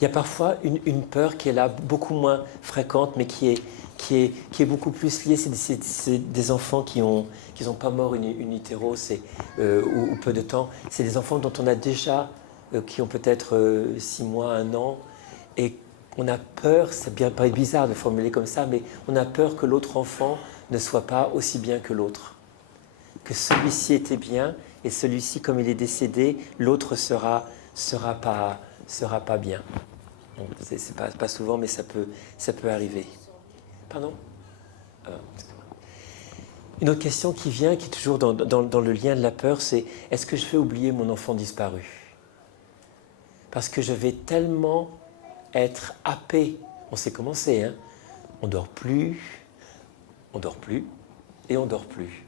Il y a parfois une peur qui est là, beaucoup moins fréquente, mais qui est beaucoup plus liée. C'est des enfants qui ont pas mort in utero, ou peu de temps. C'est des enfants dont on a déjà, qui ont peut-être 6 mois, 1 an, et on a peur, ça paraît bizarre de formuler comme ça, mais on a peur que l'autre enfant ne soit pas aussi bien que l'autre. Que celui-ci était bien, et celui-ci, comme il est décédé, l'autre sera pas bien. C'est pas souvent, mais ça peut arriver. Pardon? Une autre question qui vient, qui est toujours dans le lien de la peur, c'est est-ce que je vais oublier mon enfant disparu? Parce que je vais tellement être happé. On sait comment c'est, hein? On dort plus, et on dort plus.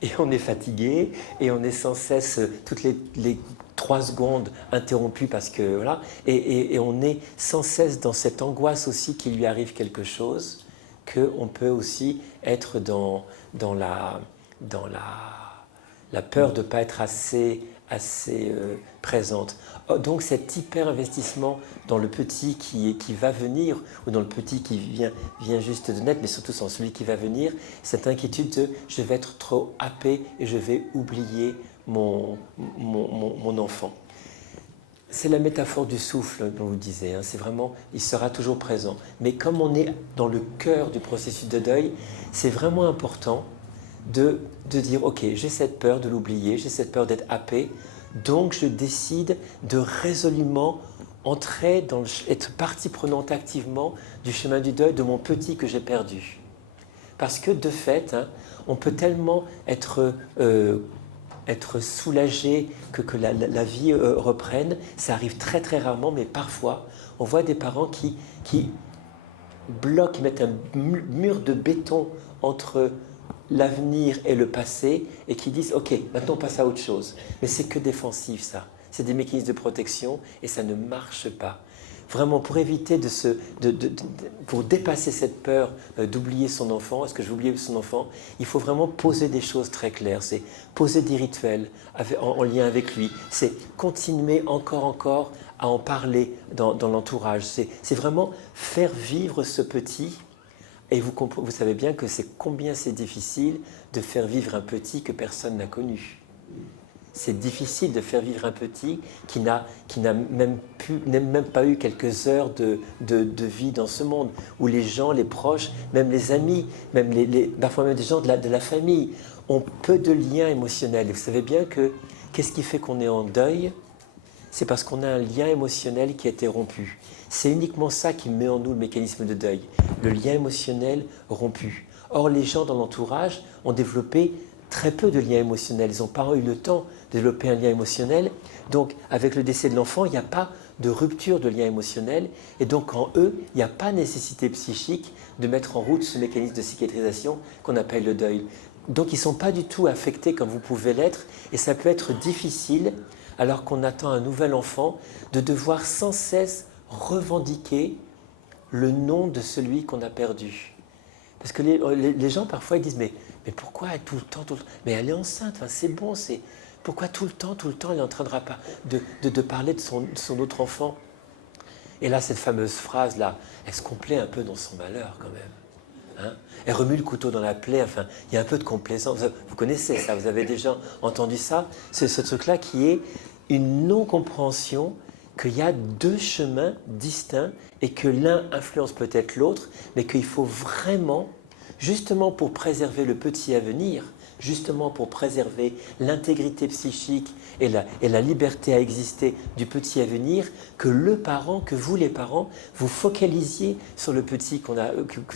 Et on est fatigué, et on est sans cesse, toutes les 3 secondes, interrompu parce que, voilà, et on est sans cesse dans cette angoisse aussi qu'il lui arrive quelque chose, qu'on peut aussi être dans la peur de ne pas être assez présente. Donc cet hyper-investissement dans le petit qui va venir, ou dans le petit qui vient juste de naître, mais surtout dans celui qui va venir, cette inquiétude de « je vais être trop happé et je vais oublier mon enfant ». C'est la métaphore du souffle dont vous disiez, hein. C'est vraiment, il sera toujours présent. Mais comme on est dans le cœur du processus de deuil, c'est vraiment important de dire, ok, j'ai cette peur de l'oublier, j'ai cette peur d'être happé, donc je décide de résolument entrer être partie prenante activement du chemin du deuil de mon petit que j'ai perdu. Parce que de fait, hein, on peut tellement être soulagé que la vie reprenne. Ça arrive très très rarement, mais parfois, on voit des parents qui bloquent, qui mettent un mur de béton entre l'avenir et le passé, et qui disent « Ok, maintenant on passe à autre chose ». Mais c'est que défensif, ça. C'est des mécanismes de protection, et ça ne marche pas. Vraiment, pour éviter pour dépasser cette peur d'oublier son enfant, est-ce que je vais oublier son enfant, il faut vraiment poser des choses très claires. C'est poser des rituels en lien avec lui. C'est continuer encore à en parler dans l'entourage. C'est vraiment faire vivre ce petit. Et vous savez bien que combien c'est difficile de faire vivre un petit que personne n'a connu. C'est difficile de faire vivre un petit qui n'a même pas eu quelques heures de vie dans ce monde, où les gens, les proches, même les amis, même parfois même des gens de la famille, ont peu de liens émotionnels. Et vous savez bien que qu'est-ce qui fait qu'on est en deuil? C'est parce qu'on a un lien émotionnel qui a été rompu. C'est uniquement ça qui met en nous le mécanisme de deuil, le lien émotionnel rompu. Or, les gens dans l'entourage ont développé très peu de liens émotionnels. Ils n'ont pas eu le temps de développer un lien émotionnel. Donc, avec le décès de l'enfant, il n'y a pas de rupture de lien émotionnel. Et donc, en eux, il n'y a pas nécessité psychique de mettre en route ce mécanisme de cicatrisation qu'on appelle le deuil. Donc, ils ne sont pas du tout affectés comme vous pouvez l'être. Et ça peut être difficile, alors qu'on attend un nouvel enfant, de devoir sans cesse revendiquer le nom de celui qu'on a perdu. Parce que les gens, parfois, ils disent « Mais pourquoi tout le temps, mais elle est enceinte, enfin, c'est bon, pourquoi tout le temps, elle est en train de parler de son autre enfant ?» Et là, cette fameuse phrase-là, elle se complaît un peu dans son malheur, quand même. Hein? Elle remue le couteau dans la plaie, enfin, il y a un peu de complaisance. Vous connaissez ça, vous avez déjà entendu ça. C'est ce truc-là qui est une non-compréhension qu'il y a 2 chemins distincts et que l'un influence peut-être l'autre, mais qu'il faut vraiment, justement pour préserver le petit à venir, justement pour préserver l'intégrité psychique et la liberté à exister du petit à venir, que vous les parents, vous focalisiez sur le petit que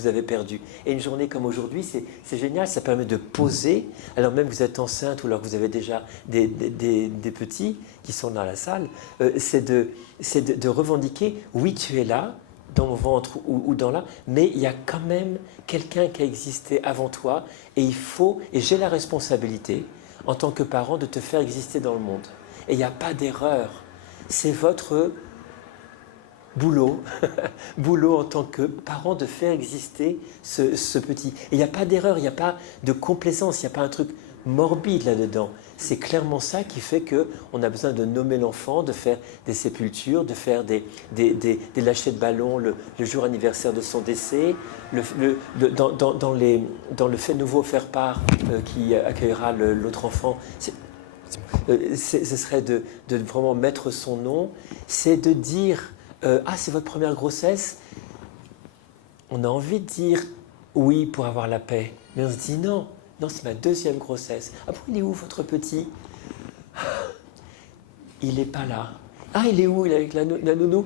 vous avez perdu. Et une journée comme aujourd'hui, c'est génial, ça permet de poser, alors même que vous êtes enceinte ou alors que vous avez déjà des petits qui sont dans la salle, c'est de revendiquer, oui tu es là, dans mon ventre ou dans là, mais il y a quand même quelqu'un qui a existé avant toi et j'ai la responsabilité en tant que parent de te faire exister dans le monde. Et il n'y a pas d'erreur. C'est votre boulot, boulot en tant que parent de faire exister ce petit. Et il n'y a pas d'erreur, il n'y a pas de complaisance, il n'y a pas un truc morbide là-dedans. C'est clairement ça qui fait qu'on a besoin de nommer l'enfant, de faire des sépultures, de faire des lâchers de ballon le jour anniversaire de son décès, dans le fait nouveau faire-part qui accueillera l'autre enfant. Ce serait de vraiment mettre son nom, c'est de dire ah, c'est votre première grossesse. On a envie de dire oui pour avoir la paix, mais on se dit non, c'est ma deuxième grossesse. Ah bon, il est où votre petit? Il n'est pas là. Ah, il est où? Il est avec la nounou?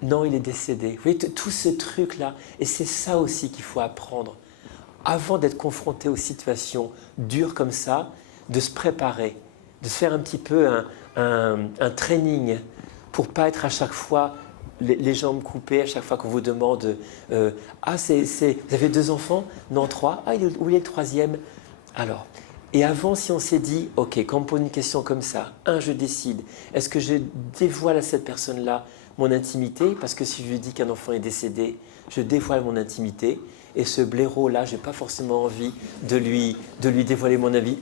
Non, il est décédé. Vous voyez, tout ce truc-là, et c'est ça aussi qu'il faut apprendre. Avant d'être confronté aux situations dures comme ça, de se préparer, de se faire un petit peu un training pour pas être à chaque fois les jambes coupées, à chaque fois qu'on vous demande ah, vous avez 2 enfants? Non, 3. Ah, où est le troisième? Alors, et avant, si on s'est dit, ok, quand on me pose une question comme ça, je décide, est-ce que je dévoile à cette personne-là mon intimité? Parce que si je lui dis qu'un enfant est décédé, je dévoile mon intimité. Et ce blaireau-là, je n'ai pas forcément envie de lui dévoiler mon avis.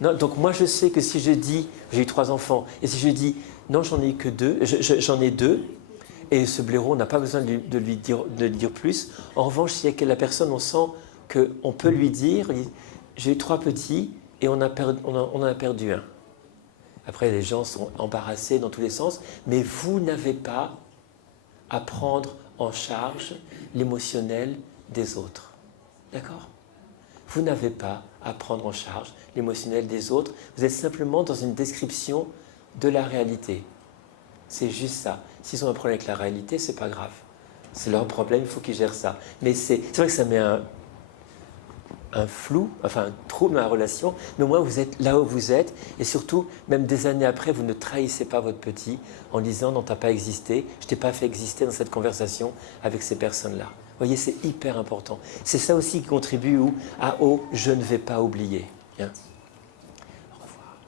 Non, donc moi, je sais que si je dis, j'ai eu 3 enfants, et si je dis, non, j'en ai que 2, j'en ai 2, et ce blaireau, on n'a pas besoin de lui dire plus. En revanche, si avec la personne, on sent qu'on peut lui dire, j'ai eu 3 petits, et on en a perdu un. Après, les gens sont embarrassés dans tous les sens, mais vous n'avez pas à prendre en charge l'émotionnel des autres. D'accord? Vous n'avez pas à prendre en charge l'émotionnel des autres. Vous êtes simplement dans une description de la réalité. C'est juste ça. S'ils ont un problème avec la réalité, c'est pas grave. C'est leur problème, il faut qu'ils gèrent ça. Mais c'est vrai que ça met un flou, enfin un trouble dans la relation, mais au moins vous êtes là où vous êtes, et surtout, même des années après, vous ne trahissez pas votre petit en disant non, t'as pas existé, je t'ai pas fait exister dans cette conversation avec ces personnes-là. Vous voyez, c'est hyper important. C'est ça aussi qui contribue au je ne vais pas oublier. Bien. Au revoir.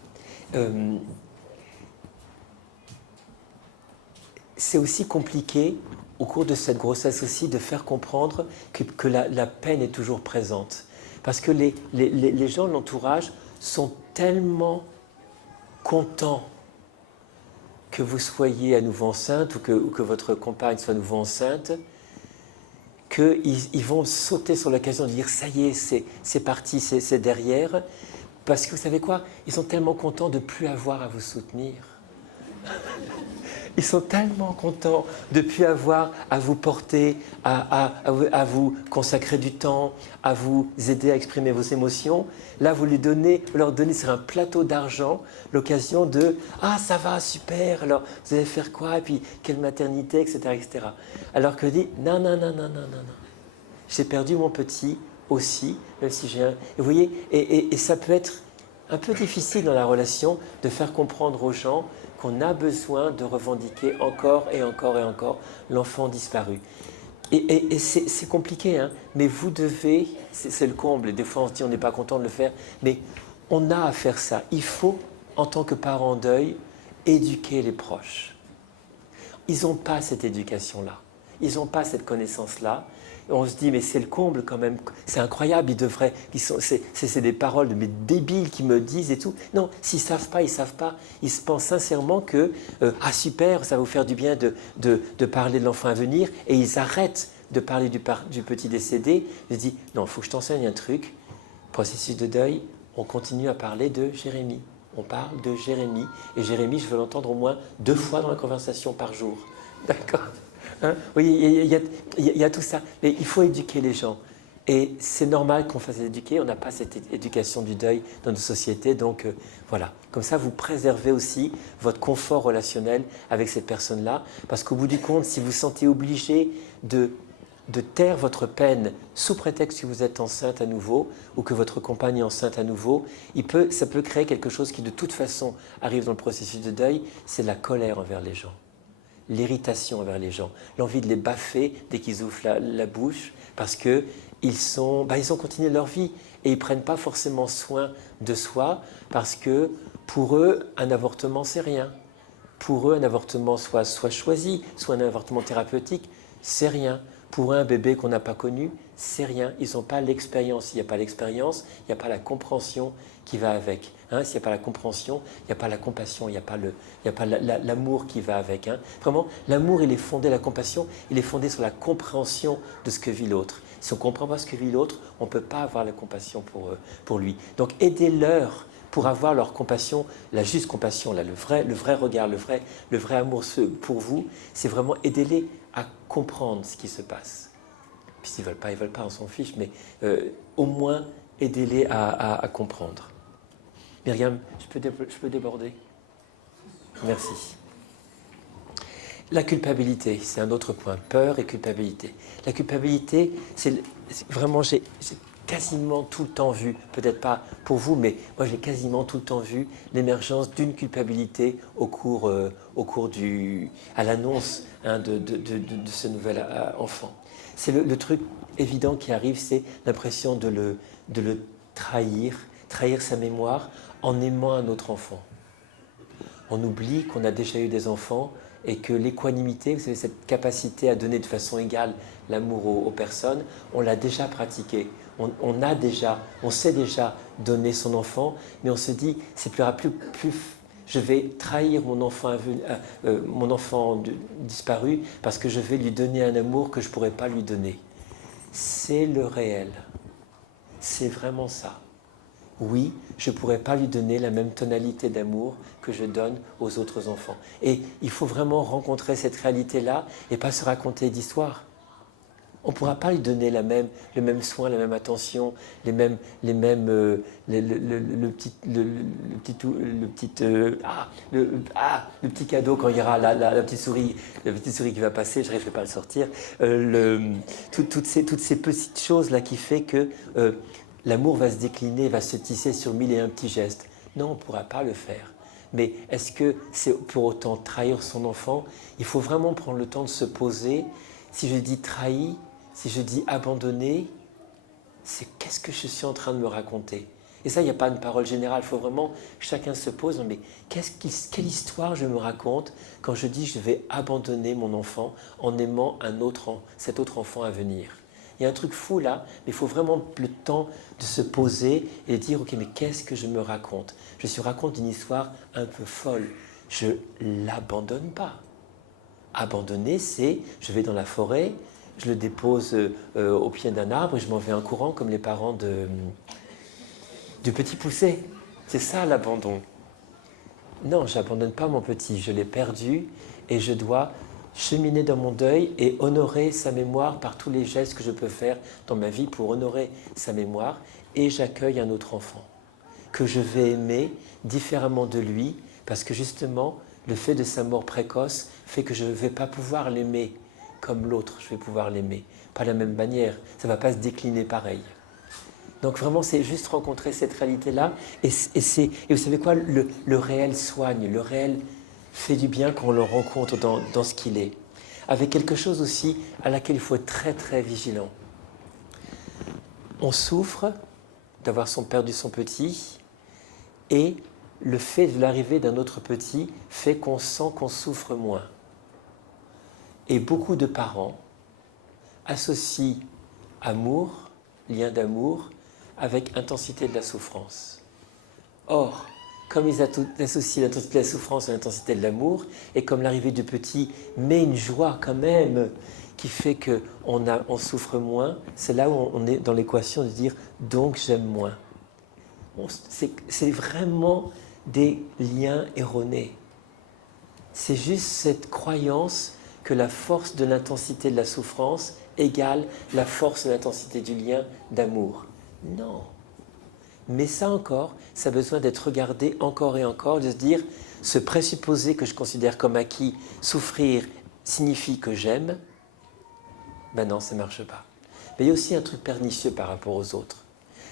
C'est aussi compliqué au cours de cette grossesse aussi de faire comprendre que la peine est toujours présente. Parce que les gens de l'entourage sont tellement contents que vous soyez à nouveau enceinte ou que votre compagne soit à nouveau enceinte, qu'ils vont sauter sur l'occasion de dire ça y est, c'est parti, c'est derrière. Parce que vous savez quoi? Ils sont tellement contents de ne plus avoir à vous soutenir. Ils sont tellement contents de ne plus avoir à vous porter, à vous consacrer du temps, à vous aider à exprimer vos émotions. Là, vous leur donnez sur un plateau d'argent l'occasion de « Ah, ça va, super, alors vous allez faire quoi? Et puis, quelle maternité, etc. etc. » Alors que dit « Non, non, non, non, non, non, non. J'ai perdu mon petit aussi, même si j'ai un... » Et vous voyez, et ça peut être un peu difficile dans la relation de faire comprendre aux gens qu'on a besoin de revendiquer encore et encore et encore l'enfant disparu. Et c'est compliqué, hein, mais vous devez, c'est le comble, et des fois on se dit on n'est pas content de le faire, mais on a à faire ça. Il faut, en tant que parent en deuil, éduquer les proches. Ils n'ont pas cette éducation-là, ils n'ont pas cette connaissance-là. On se dit, mais c'est le comble quand même, c'est incroyable, c'est des paroles de mes débiles qui me disent et tout. Non, s'ils ne savent pas, ils ne savent pas. Ils se pensent sincèrement que, ah super, ça va vous faire du bien de parler de l'enfant à venir, et ils arrêtent de parler du petit décédé. Ils se disent, non, il faut que je t'enseigne un truc, processus de deuil, on continue à parler de Jérémie. On parle de Jérémie, et Jérémie, je veux l'entendre au moins 2 fois dans la conversation par jour. D'accord? Hein? Oui, il y a tout ça. Mais il faut éduquer les gens. Et c'est normal qu'on fasse éduquer. On n'a pas cette éducation du deuil dans nos sociétés. Donc voilà. Comme ça, vous préservez aussi votre confort relationnel avec cette personne-là. Parce qu'au bout du compte, si vous vous sentez obligé de taire votre peine sous prétexte que vous êtes enceinte à nouveau ou que votre compagne est enceinte à nouveau, ça peut créer quelque chose qui de toute façon arrive dans le processus de deuil, c'est la colère envers les gens. L'irritation envers les gens, l'envie de les baffer dès qu'ils ouvrent la bouche parce qu'ils ont continué leur vie et ils ne prennent pas forcément soin de soi parce que pour eux, un avortement, c'est rien. Pour eux, un avortement soit choisi, soit un avortement thérapeutique, c'est rien. Pour eux, un bébé qu'on n'a pas connu, c'est rien. Ils n'ont pas l'expérience. Il n'y a pas l'expérience, il n'y a pas la compréhension qui va avec. Hein. S'il n'y a pas la compréhension, il n'y a pas la compassion, il n'y a pas l'amour qui va avec. Hein. Vraiment, l'amour, il est fondé, la compassion, il est fondé sur la compréhension de ce que vit l'autre. Si on ne comprend pas ce que vit l'autre, on ne peut pas avoir la compassion pour lui. Donc, aidez-leur pour avoir leur compassion, la juste compassion, là, le vrai regard, le vrai amour pour vous, c'est vraiment aider-les à comprendre ce qui se passe. Puis s'ils ne veulent pas, on s'en fiche, mais au moins aidez-les à comprendre. Myriam, je peux déborder? Merci. La culpabilité, c'est un autre point. Peur et culpabilité. La culpabilité, c'est vraiment, j'ai quasiment tout le temps vu, peut-être pas pour vous, mais moi j'ai quasiment tout le temps vu l'émergence d'une culpabilité à l'annonce de ce nouvel enfant. C'est le truc évident qui arrive, c'est l'impression de le trahir sa mémoire en aimant un autre enfant. On oublie qu'on a déjà eu des enfants et que l'équanimité, vous savez, cette capacité à donner de façon égale l'amour aux personnes, on l'a déjà pratiquée. On sait déjà donner son enfant, mais on se dit, je vais trahir mon enfant disparu parce que je vais lui donner un amour que je ne pourrais pas lui donner. C'est le réel. C'est vraiment ça. Oui, je ne pourrais pas lui donner la même tonalité d'amour que je donne aux autres enfants. Et il faut vraiment rencontrer cette réalité-là et pas se raconter d'histoires. On ne pourra pas lui donner le même soin, la même attention, le petit cadeau quand il y aura la petite souris qui va passer, je n'arriverai pas à le sortir. Toutes ces petites choses-là qui fait que l'amour va se décliner, va se tisser sur 1001 petits gestes. Non, on ne pourra pas le faire. Mais est-ce que c'est pour autant trahir son enfant? Il faut vraiment prendre le temps de se poser. Si je dis trahi, si je dis abandonner, c'est qu'est-ce que je suis en train de me raconter? Et ça, il n'y a pas une parole générale. Il faut vraiment que chacun se pose. Mais quelle histoire je me raconte quand je dis je vais abandonner mon enfant en aimant cet autre enfant à venir? Il y a un truc fou là, mais il faut vraiment le temps de se poser et de dire, ok, mais qu'est-ce que je me raconte? Je me raconte une histoire un peu folle. Je ne l'abandonne pas. Abandonner, c'est, je vais dans la forêt, je le dépose au pied d'un arbre et je m'en vais en courant comme les parents du petit poucet. C'est ça l'abandon. Non, je n'abandonne pas mon petit, je l'ai perdu et je dois cheminer dans mon deuil et honorer sa mémoire par tous les gestes que je peux faire dans ma vie pour honorer sa mémoire. Et j'accueille un autre enfant que je vais aimer différemment de lui parce que justement, le fait de sa mort précoce fait que je ne vais pas pouvoir l'aimer comme l'autre. Je vais pouvoir l'aimer, pas de la même manière. Ça ne va pas se décliner pareil. Donc vraiment, c'est juste rencontrer cette réalité-là. Et vous savez quoi, le réel soigne, le réel fait du bien quand on le rencontre dans ce qu'il est. Avec quelque chose aussi à laquelle il faut être très très vigilant. On souffre d'avoir perdu son petit et le fait de l'arrivée d'un autre petit fait qu'on sent qu'on souffre moins. Et beaucoup de parents associent amour, lien d'amour, avec intensité de la souffrance. Or, comme ils associent l'intensité de la souffrance à l'intensité de l'amour, et comme l'arrivée du petit met une joie quand même qui fait qu'on souffre moins, c'est là où on est dans l'équation de dire « donc j'aime moins ». C'est vraiment des liens erronés. C'est juste cette croyance que la force de l'intensité de la souffrance égale la force de l'intensité du lien d'amour. Non. Mais ça encore, ça a besoin d'être regardé encore et encore, de se dire, ce présupposé que je considère comme acquis, souffrir signifie que j'aime, ben non, ça ne marche pas. Mais il y a aussi un truc pernicieux par rapport aux autres.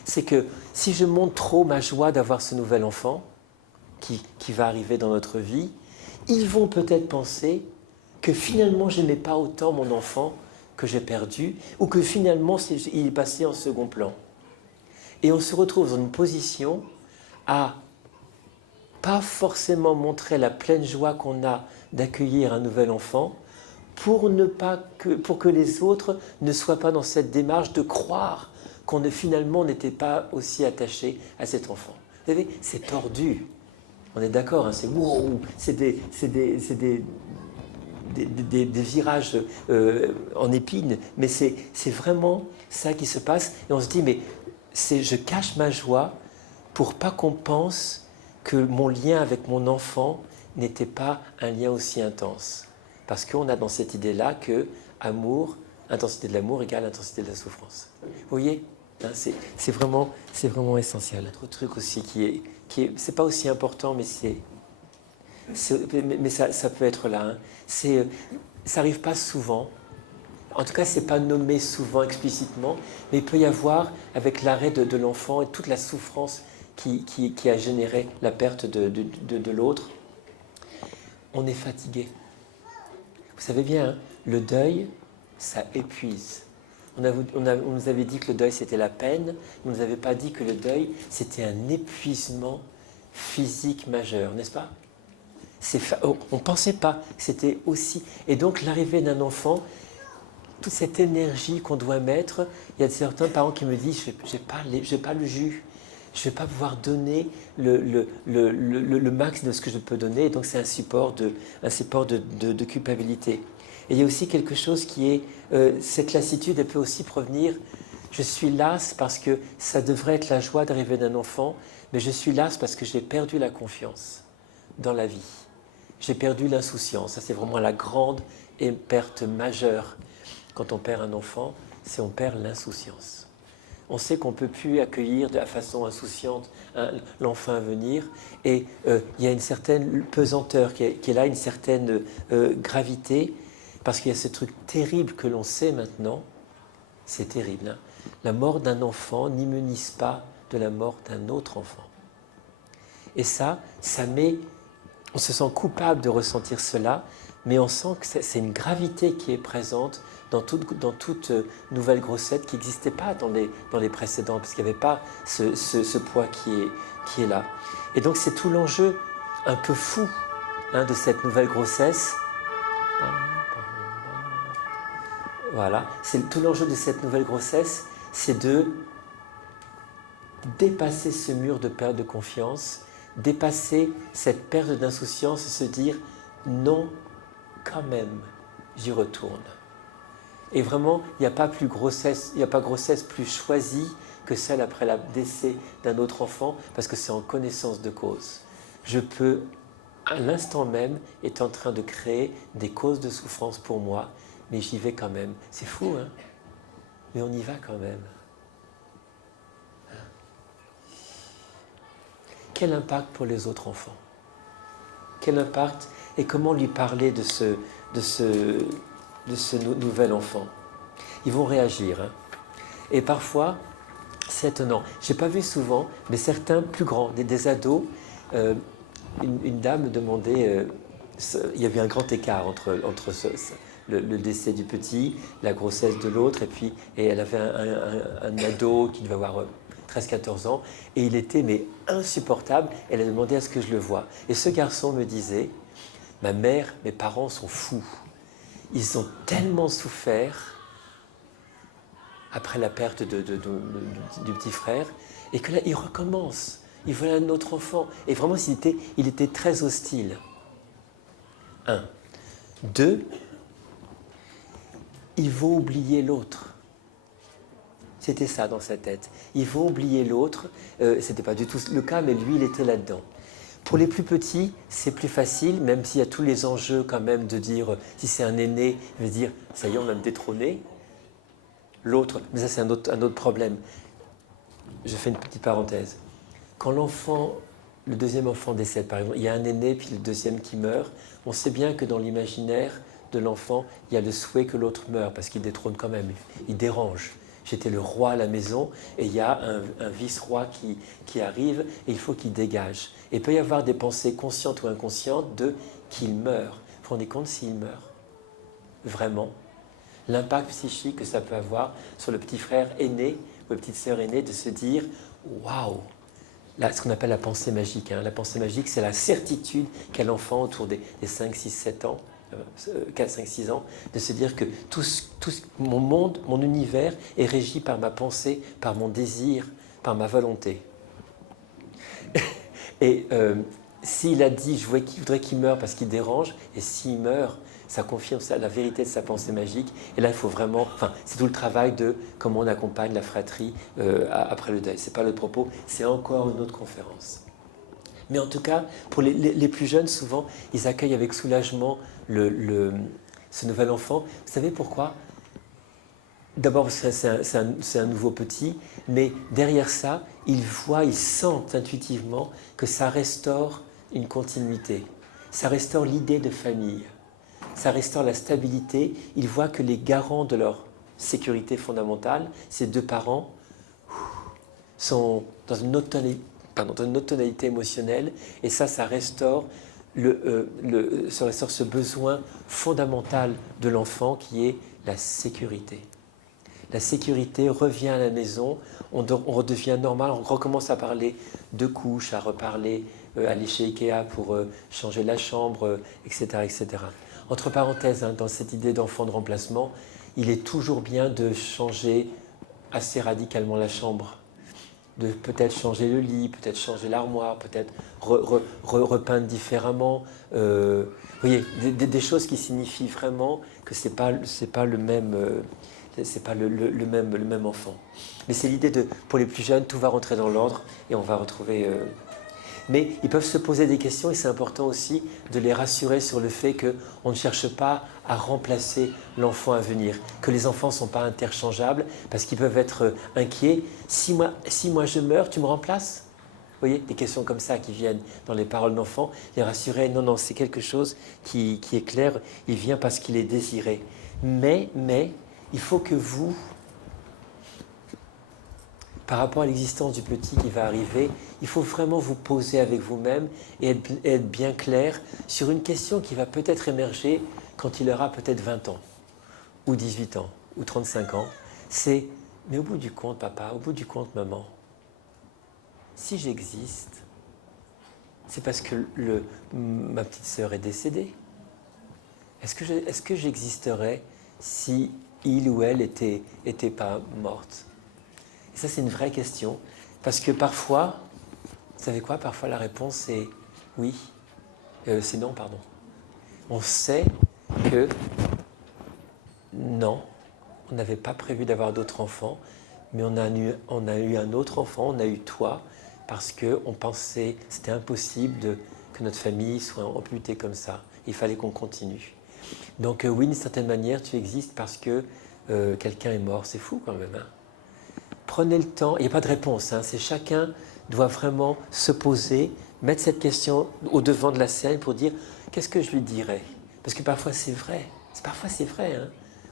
C'est que si je montre trop ma joie d'avoir ce nouvel enfant qui va arriver dans notre vie, ils vont peut-être penser que finalement je n'aimais pas autant mon enfant que j'ai perdu, ou que finalement il est passé en second plan. Et on se retrouve dans une position à pas forcément montrer la pleine joie qu'on a d'accueillir un nouvel enfant pour que les autres ne soient pas dans cette démarche de croire qu'on finalement n'était pas aussi attaché à cet enfant. Vous savez, c'est tordu. On est d'accord, hein, c'est wow, c'est des virages en épines, mais c'est vraiment ça qui se passe. Et on se dit, mais je cache ma joie pour pas qu'on pense que mon lien avec mon enfant n'était pas un lien aussi intense. Parce qu'on a dans cette idée-là que amour, intensité de l'amour égale intensité de la souffrance. Vous voyez, hein, c'est vraiment essentiel. Un autre truc aussi qui est c'est pas aussi important, mais ça peut être là. Hein. Ça n'arrive pas souvent. En tout cas, c'est pas nommé souvent explicitement, mais il peut y avoir, avec l'arrêt de l'enfant et toute la souffrance qui a généré la perte de l'autre, on est fatigué. Vous savez bien, hein, le deuil, ça épuise. On nous avait dit que le deuil, c'était la peine. On ne nous avait pas dit que le deuil, c'était un épuisement physique majeur, n'est-ce pas? On ne pensait pas que c'était aussi... Et donc, l'arrivée d'un enfant, toute cette énergie qu'on doit mettre, il y a certains parents qui me disent, je n'ai pas le jus. Je ne vais pas pouvoir donner le max de ce que je peux donner. Et donc, c'est un support de culpabilité. Et il y a aussi quelque chose qui est... cette lassitude, elle peut aussi provenir... Je suis lasse parce que ça devrait être la joie d'arriver d'un enfant, mais je suis lasse parce que j'ai perdu la confiance dans la vie. J'ai perdu l'insouciance. Ça, c'est vraiment la grande perte majeure. Quand on perd un enfant, c'est on perd l'insouciance. On sait qu'on ne peut plus accueillir de façon insouciante l'enfant à venir. Et il y a une certaine pesanteur qui est là, une certaine gravité, parce qu'il y a ce truc terrible que l'on sait maintenant. C'est terrible. Hein, la mort d'un enfant n'immunise pas de la mort d'un autre enfant. Et ça met... On se sent coupable de ressentir cela, mais on sent que c'est une gravité qui est présente dans toute nouvelle grossesse qui n'existait pas dans les précédentes, parce qu'il n'y avait pas ce poids qui est là. Et donc c'est tout l'enjeu un peu fou de cette nouvelle grossesse. Voilà, c'est tout l'enjeu de cette nouvelle grossesse, c'est de dépasser ce mur de perte de confiance, dépasser cette perte d'insouciance et se dire non, quand même, j'y retourne. Et vraiment, il n'y a pas grossesse plus choisie que celle après le décès d'un autre enfant, parce que c'est en connaissance de cause. Je peux, à l'instant même, être en train de créer des causes de souffrance pour moi, mais j'y vais quand même. C'est fou, hein? Mais on y va quand même. Quel impact pour les autres enfants? Quel impact et comment lui parler de ce nouvel enfant? Ils vont réagir. Hein. Et parfois, c'est étonnant. Je n'ai pas vu souvent, mais certains plus grands, des ados, une dame me demandait, il y avait un grand écart entre le décès du petit, la grossesse de l'autre, et elle avait un ado qui devait avoir 13-14 ans, et il était mais insupportable. Elle a demandé à ce que je le voie. Et ce garçon me disait, ma mère, mes parents sont fous. Ils ont tellement souffert après la perte du petit frère, et que là, ils recommencent. Ils veulent un autre enfant. Et vraiment, il était très hostile. 1. 2. Ils vont oublier l'autre. C'était ça dans sa tête. Ils vont oublier l'autre. Ce n'était pas du tout le cas, mais lui, il était là-dedans. Pour les plus petits, c'est plus facile, même s'il y a tous les enjeux quand même de dire, si c'est un aîné, il va dire, ça y est, on va me détrôner. L'autre, mais ça c'est un autre problème. Je fais une petite parenthèse. Quand le deuxième enfant décède, par exemple, il y a un aîné puis le deuxième qui meurt, on sait bien que dans l'imaginaire de l'enfant, il y a le souhait que l'autre meure, parce qu'il détrône quand même, il dérange. J'étais le roi à la maison, et il y a un vice-roi qui arrive, et il faut qu'il dégage. Et il peut y avoir des pensées conscientes ou inconscientes de qu'il meurt. Vous vous rendez compte s'il meurt? Vraiment? L'impact psychique que ça peut avoir sur le petit frère aîné ou la petite sœur aînée de se dire « Waouh !» Là, ce qu'on appelle la pensée magique. Hein. La pensée magique, c'est la certitude qu'a l'enfant autour des 5, 6, 7 ans 4, 5, 6 ans, de se dire que mon monde, mon univers est régi par ma pensée, par mon désir, par ma volonté. Et s'il a dit, je voudrais qu'il meure parce qu'il dérange, et s'il meurt, ça confirme la vérité de sa pensée magique. Et là, il faut vraiment... Enfin, c'est tout le travail de comment on accompagne la fratrie après le deuil. Ce n'est pas le propos, c'est encore une autre conférence. Mais en tout cas, pour les plus jeunes, souvent, ils accueillent avec soulagement ce nouvel enfant. Vous savez pourquoi? D'abord, c'est un nouveau petit, mais derrière ça, ils voient, ils sentent intuitivement que ça restaure une continuité. Ça restaure l'idée de famille. Ça restaure la stabilité. Ils voient que les garants de leur sécurité fondamentale, ces deux parents, sont dans une autre tonalité émotionnelle, et ça restaure ça restaure ce besoin fondamental de l'enfant qui est la sécurité. La sécurité revient à la maison, on redevient normal, on recommence à parler de couches, à reparler, aller chez Ikea pour changer la chambre, etc., etc. Entre parenthèses, hein, dans cette idée d'enfant de remplacement, il est toujours bien de changer assez radicalement la chambre, de peut-être changer le lit, peut-être changer l'armoire, peut-être repeindre différemment. Vous voyez, des choses qui signifient vraiment que c'est pas le même, c'est pas le même enfant. Mais c'est l'idée de, pour les plus jeunes, tout va rentrer dans l'ordre et on va retrouver... Mais ils peuvent se poser des questions et c'est important aussi de les rassurer sur le fait qu'on ne cherche pas à remplacer l'enfant à venir, que les enfants ne sont pas interchangeables parce qu'ils peuvent être inquiets. Si moi je meurs, tu me remplaces? Vous voyez, des questions comme ça qui viennent dans les paroles d'enfants, les rassurer, non, c'est quelque chose qui est clair, il vient parce qu'il est désiré. Mais, il faut que vous, par rapport à l'existence du petit qui va arriver, il faut vraiment vous poser avec vous-même et être bien clair sur une question qui va peut-être émerger quand il aura peut-être 20 ans, ou 18 ans, ou 35 ans. C'est, mais au bout du compte, papa, au bout du compte, maman, si j'existe, c'est parce que ma petite sœur est décédée. Est-ce que j'existerais si il ou elle était pas morte? Et ça, c'est une vraie question. Parce que parfois, vous savez quoi? Parfois, la réponse est oui. C'est non, pardon. On sait que non, on n'avait pas prévu d'avoir d'autres enfants, mais on a eu un autre enfant, on a eu toi, parce qu'on pensait que c'était impossible que notre famille soit amputée comme ça. Il fallait qu'on continue. Donc oui, d'une certaine manière, tu existes parce que quelqu'un est mort. C'est fou quand même, hein? Prenez le temps, il n'y a pas de réponse, hein, c'est chacun doit vraiment se poser, mettre cette question au devant de la scène pour dire qu'est-ce que je lui dirais? Parce que parfois c'est vrai, hein.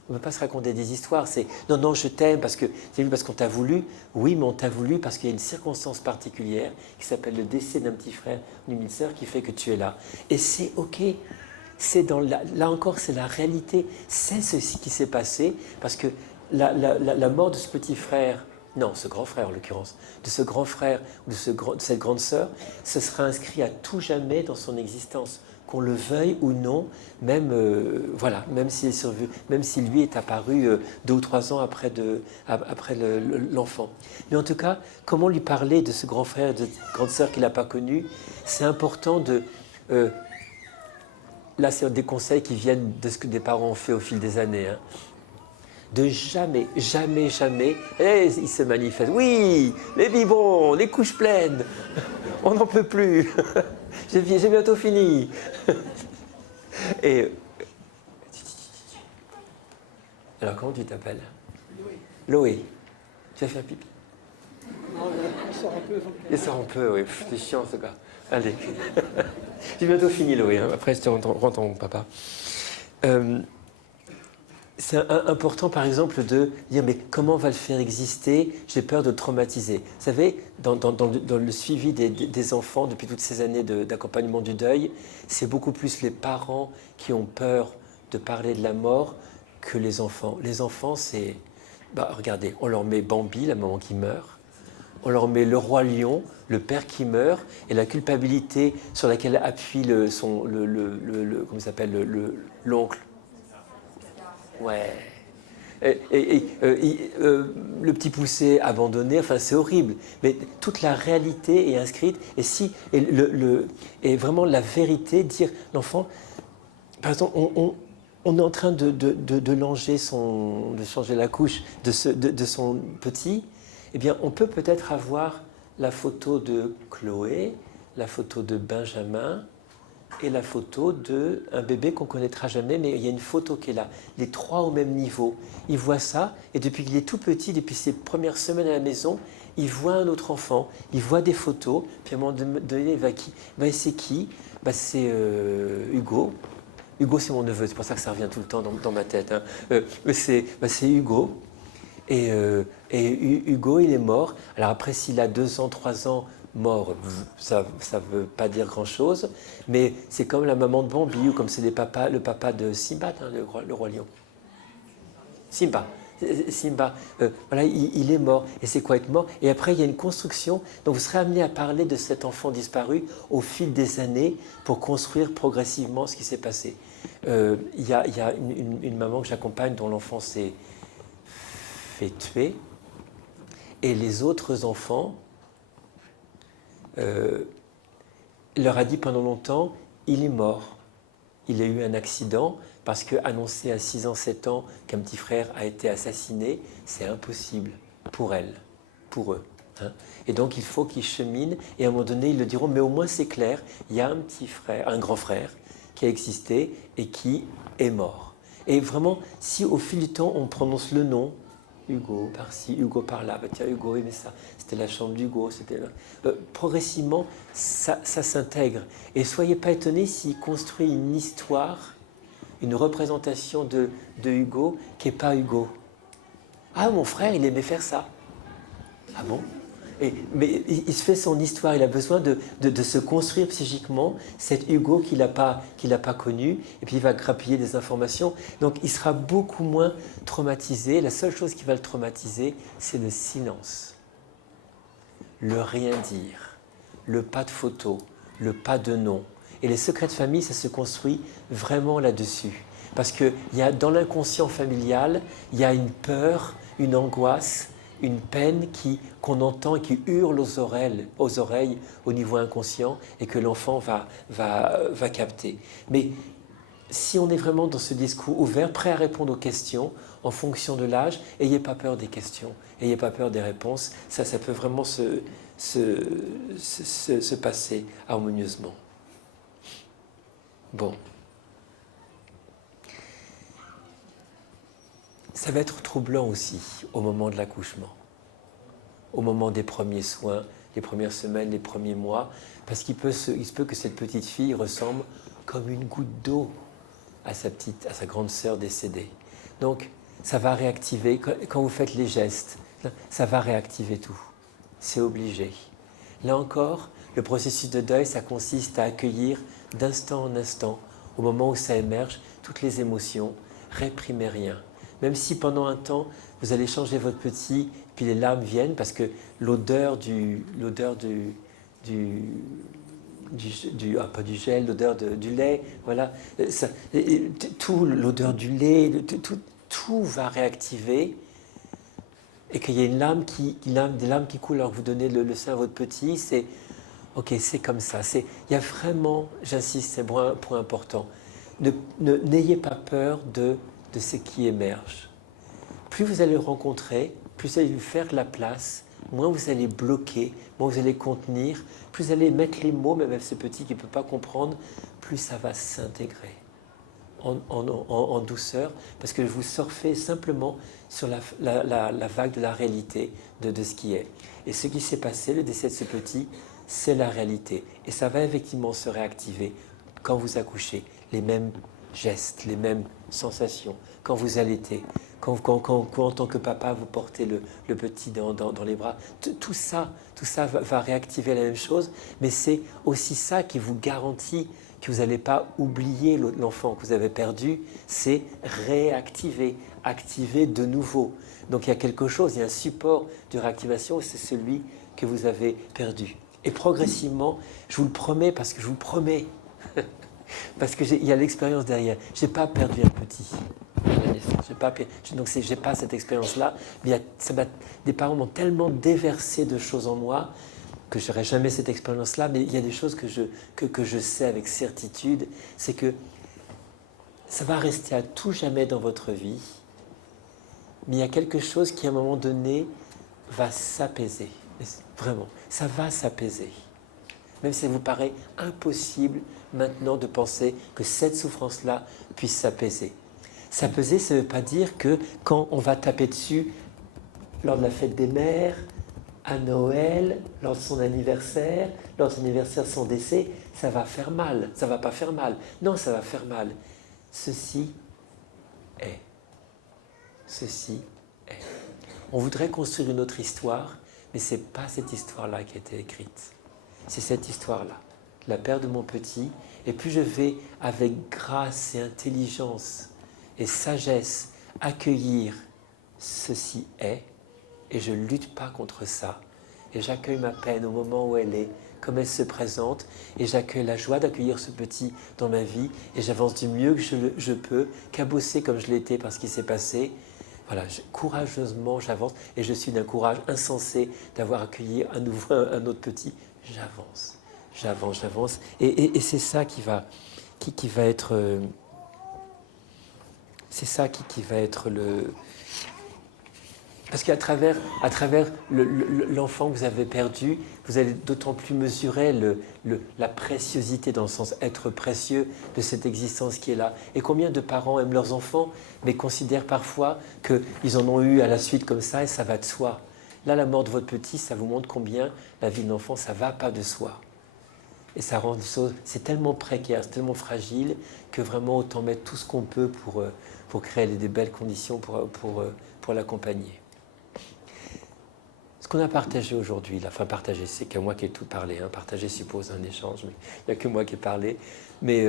On ne peut pas se raconter des histoires, c'est non, je t'aime parce qu'on t'a voulu. Oui, mais on t'a voulu parce qu'il y a une circonstance particulière qui s'appelle le décès d'un petit frère ou d'une petite sœur qui fait que tu es là. Et c'est ok, là encore c'est la réalité, c'est ceci qui s'est passé parce que la mort de ce petit frère, non, ce grand frère en l'occurrence, de ce grand frère ou de cette grande sœur, ce sera inscrit à tout jamais dans son existence, qu'on le veuille ou non, même, même s'il lui est apparu 2 ou 3 ans après l'enfant. Mais en tout cas, comment lui parler de ce grand frère et de cette grande sœur qu'il n'a pas connu? C'est important de... là, c'est des conseils qui viennent de ce que des parents ont fait au fil des années, hein. De jamais, il se manifeste. Oui, les biberons, les couches pleines, on n'en peut plus, j'ai bientôt fini. Et alors, comment tu t'appelles? Loé. Tu vas faire pipi? Non, il sort un peu. Il sort un peu, oui. C'est chiant ce gars. Allez. J'ai bientôt fini, Loé. Hein. Après, je te rentre mon papa. C'est important, par exemple, de dire mais comment on va le faire exister? J'ai peur de le traumatiser. Vous savez, dans le suivi des enfants depuis toutes ces années d'accompagnement du deuil, c'est beaucoup plus les parents qui ont peur de parler de la mort que les enfants. Les enfants, c'est... regardez, on leur met Bambi, la maman qui meurt. on leur met le roi lion, le père qui meurt, et la culpabilité sur laquelle appuie comment il s'appelle, l'oncle. Ouais. Le petit poussé abandonné, enfin c'est horrible. Mais toute la réalité est inscrite. Et vraiment la vérité, dire l'enfant, par exemple, on est en train de changer la couche de son petit, eh bien on peut-être avoir la photo de Chloé, la photo de Benjamin, et la photo d'un bébé qu'on ne connaîtra jamais, mais il y a une photo qui est là, les trois au même niveau. Il voit ça, et depuis qu'il est tout petit, depuis ses premières semaines à la maison, il voit un autre enfant, il voit des photos, puis à un moment donné, c'est qui c'est Hugo. Hugo, c'est mon neveu, c'est pour ça que ça revient tout le temps dans ma tête. Hein. C'est Hugo. Et Hugo, il est mort. Alors après, s'il a 2 ans, 3 ans, mort, ça ne veut pas dire grand-chose, mais c'est comme la maman de Bambi, ou comme c'est le papa de Simba, hein, le roi lion. Simba. Voilà, il est mort. Et c'est quoi être mort? Et après, il y a une construction. Donc, vous serez amené à parler de cet enfant disparu au fil des années pour construire progressivement ce qui s'est passé. Il y a une maman que j'accompagne dont l'enfant s'est fait tuer. Et les autres enfants leur a dit pendant longtemps, il est mort. Il a eu un accident parce qu'annoncer à 6 ans, 7 ans qu'un petit frère a été assassiné, c'est impossible pour elle, pour eux. Hein. Et donc il faut qu'ils cheminent et à un moment donné ils le diront, mais au moins c'est clair, il y a un petit frère, un grand frère qui a existé et qui est mort. Et vraiment, si au fil du temps on prononce le nom, Hugo par-ci, Hugo par-là, tiens Hugo, oui, mais ça, c'était la chambre d'Hugo, c'était là. Progressivement, ça s'intègre. Et soyez pas étonnés s'il construit une histoire, une représentation de Hugo qui n'est pas Hugo. Ah, mon frère, il aimait faire ça. Ah bon? Mais il se fait son histoire, il a besoin de se construire psychiquement, cet Hugo qu'il n'a pas connu, et puis il va grappiller des informations. Donc il sera beaucoup moins traumatisé. La seule chose qui va le traumatiser, c'est le silence. Le rien dire, le pas de photo, le pas de nom. Et les secrets de famille, ça se construit vraiment là-dessus. Parce que dans l'inconscient familial, il y a une peur, une angoisse, une peine qu'on entend et qui hurle aux oreilles au niveau inconscient et que l'enfant va capter. Mais si on est vraiment dans ce discours ouvert, prêt à répondre aux questions en fonction de l'âge, n'ayez pas peur des questions, n'ayez pas peur des réponses, ça peut vraiment se passer harmonieusement. Bon. Ça va être troublant aussi au moment de l'accouchement, au moment des premiers soins, les premières semaines, les premiers mois, parce qu'il se peut que cette petite fille ressemble comme une goutte d'eau à sa grande sœur décédée. Donc, ça va réactiver, quand vous faites les gestes, ça va réactiver tout. C'est obligé. Là encore, le processus de deuil, ça consiste à accueillir d'instant en instant, au moment où ça émerge, toutes les émotions, réprimez rien. Même si pendant un temps, vous allez changer votre petit, puis les larmes viennent, parce que l'odeur du pas du gel, l'odeur du lait, voilà, l'odeur du lait, tout va réactiver, et qu'il y a des larmes qui coulent alors que vous donnez le sein à votre petit, c'est ok, c'est comme ça. Il y a vraiment, j'insiste, c'est un point important. N'ayez pas peur de ce qui émerge. Plus vous allez le rencontrer, plus vous allez lui faire de la place, moins vous allez bloquer, moins vous allez contenir, plus vous allez mettre les mots, même avec ce petit qui ne peut pas comprendre, plus ça va s'intégrer en douceur, parce que vous surfez simplement sur la vague de la réalité de ce qui est. Et ce qui s'est passé, le décès de ce petit, c'est la réalité. Et ça va effectivement se réactiver quand vous accouchez. Les mêmes gestes, les mêmes sensations, quand vous allaitez, quand en tant que papa, vous portez le petit dans les bras. Tout ça va réactiver la même chose, mais c'est aussi ça qui vous garantit que vous n'allez pas oublier l'enfant que vous avez perdu, c'est réactiver, activer de nouveau. Donc il y a quelque chose, il y a un support de réactivation, c'est celui que vous avez perdu. Et progressivement, je vous le promets, parce que je vous le promets, parce qu'il y a l'expérience derrière. Je n'ai pas perdu un petit à la naissance. Donc je n'ai pas cette expérience-là. Mais des parents m'ont tellement déversé de choses en moi que je n'aurai jamais cette expérience-là. Mais il y a des choses que je sais avec certitude. C'est que ça va rester à tout jamais dans votre vie. Mais il y a quelque chose qui, à un moment donné, va s'apaiser. Vraiment, ça va s'apaiser. Même si ça vous paraît impossible maintenant de penser que cette souffrance-là puisse s'apaiser. S'apaiser, ça ne veut pas dire que quand on va taper dessus lors de la fête des mères, à Noël, lors de son anniversaire, lors de son anniversaire, son décès, ça va faire mal. Ça ne va pas faire mal. Non, ça va faire mal. Ceci est. Ceci est. On voudrait construire une autre histoire, mais ce n'est pas cette histoire-là qui a été écrite. C'est cette histoire-là, la perte de mon petit. Et plus je vais, avec grâce et intelligence et sagesse, accueillir ceci est, et je ne lutte pas contre ça, et j'accueille ma peine au moment où elle est, comme elle se présente, et j'accueille la joie d'accueillir ce petit dans ma vie, et j'avance du mieux que je peux, cabossé comme je l'étais par ce qui s'est passé. Voilà, courageusement j'avance, et je suis d'un courage insensé d'avoir accueilli à nouveau un autre petit. J'avance, et c'est ça qui va être, c'est ça qui va être le... Parce qu'à travers l'enfant que vous avez perdu, vous allez d'autant plus mesurer la préciosité, dans le sens être précieux de cette existence qui est là. Et combien de parents aiment leurs enfants, mais considèrent parfois qu'ils en ont eu à la suite comme ça, et ça va de soi. Là, la mort de votre petit, ça vous montre combien la vie de l'enfant, ça ne va pas de soi. Et ça rend les choses, c'est tellement précaire, c'est tellement fragile, que vraiment autant mettre tout ce qu'on peut pour créer des belles conditions pour l'accompagner. Ce qu'on a partagé aujourd'hui, enfin partagé, c'est qu'à moi qui ai tout parlé, hein, partager suppose un échange, mais il n'y a que moi qui ai parlé. Mais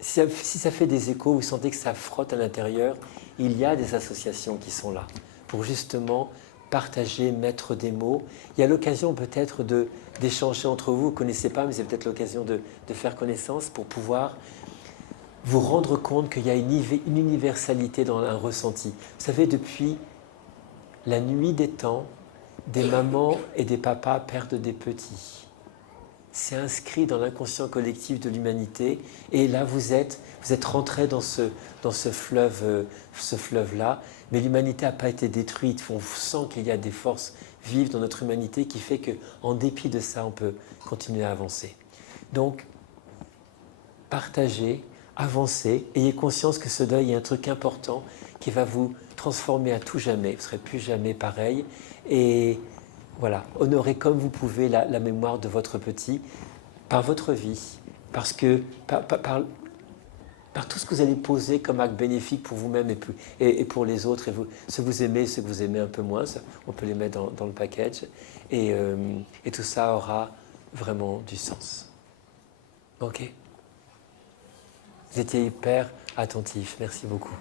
si ça fait des échos, vous sentez que ça frotte à l'intérieur, il y a des associations qui sont là pour justement partager, mettre des mots. Il y a l'occasion peut-être d'échanger entre vous, vous ne connaissez pas, mais c'est peut-être l'occasion de faire connaissance pour pouvoir vous rendre compte qu'il y a une universalité dans un ressenti. Vous savez, depuis la nuit des temps, des mamans et des papas perdent des petits. C'est inscrit dans l'inconscient collectif de l'humanité. Et là, vous êtes rentrés dans ce fleuve-là. Mais l'humanité n'a pas été détruite. On sent qu'il y a des forces vives dans notre humanité qui fait qu'en dépit de ça, on peut continuer à avancer. Donc, partagez, avancez, ayez conscience que ce deuil est un truc important qui va vous transformer à tout jamais. Vous ne serez plus jamais pareil. Et voilà, honorez comme vous pouvez la mémoire de votre petit par votre vie, parce que par tout ce que vous allez poser comme acte bénéfique pour vous-même et pour les autres, et ceux que vous aimez, ceux que vous aimez un peu moins, ça, on peut les mettre dans le package, et tout ça aura vraiment du sens. Ok ? Vous étiez hyper attentifs, merci beaucoup.